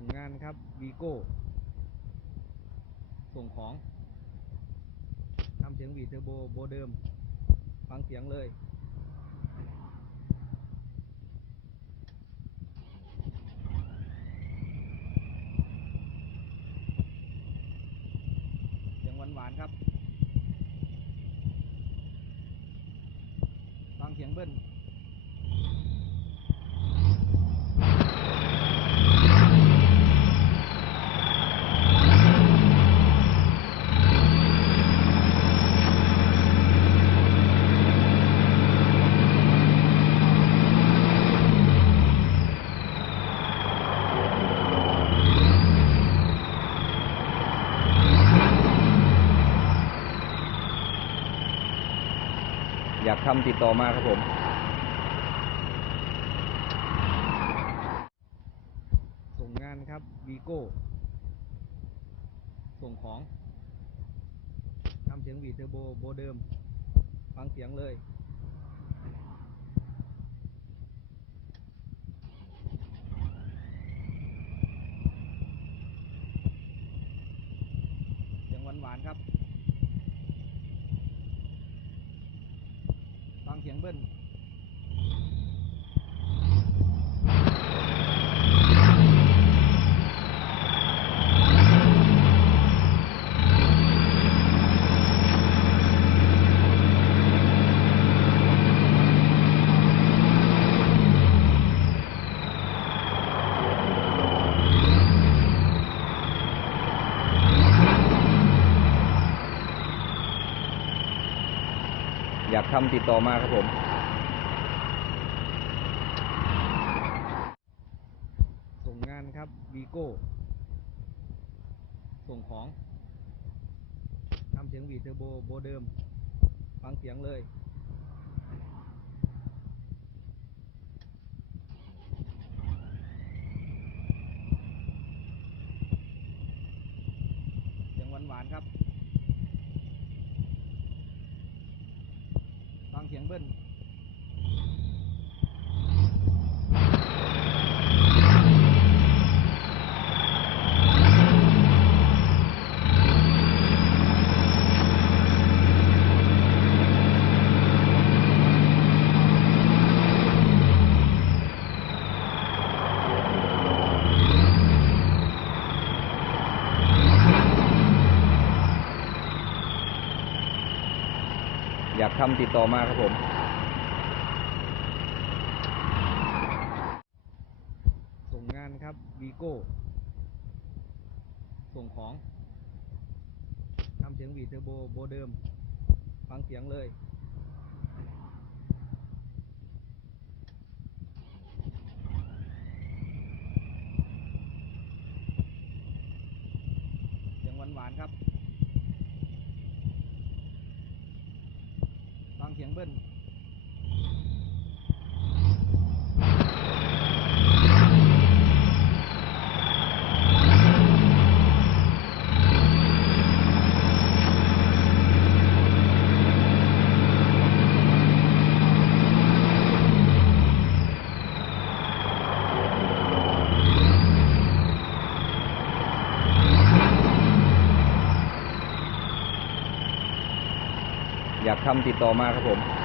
ส่งงานครับวีโก้ส่งของทำเสียงหวีดเทอร์โบโบเดิมฟังเสียงเลยเสียงหวานๆครับฟังเสียงเบิ้ลอยากทำติดต่อมาครับผมส่งงานครับวีโก้ส่งของทำเสียงหวีดเทอร์โบโบเดิมฟังเสียงเลยเสียงหวานๆครับฟังเสียงเบิ้ลอยากทำติดต่อมาครับผมส่งงานครับวีโก้ส่งของทำเสียงหวีดเทอร์โบโบเดิมฟังเสียงเลยเสียงหวานๆครับฟังเสียงเบิ้ลอยากทำติดต่อมาครับผมส่งงานครับวีโก้ส่งของทำเสียงหวีดเทอร์โบโบเดิมฟังเสียงเลยเสียงหวานๆครับฟังเสียงเบิ้ลอยากทำติดต่อมาครับผม